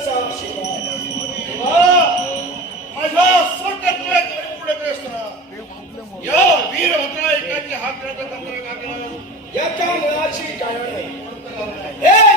साक्षी माझ्या स्वतंत्र पुढे असताना या वीरभद्रा एकाची हात तंत्र का केलं याच्या मुळाची कारण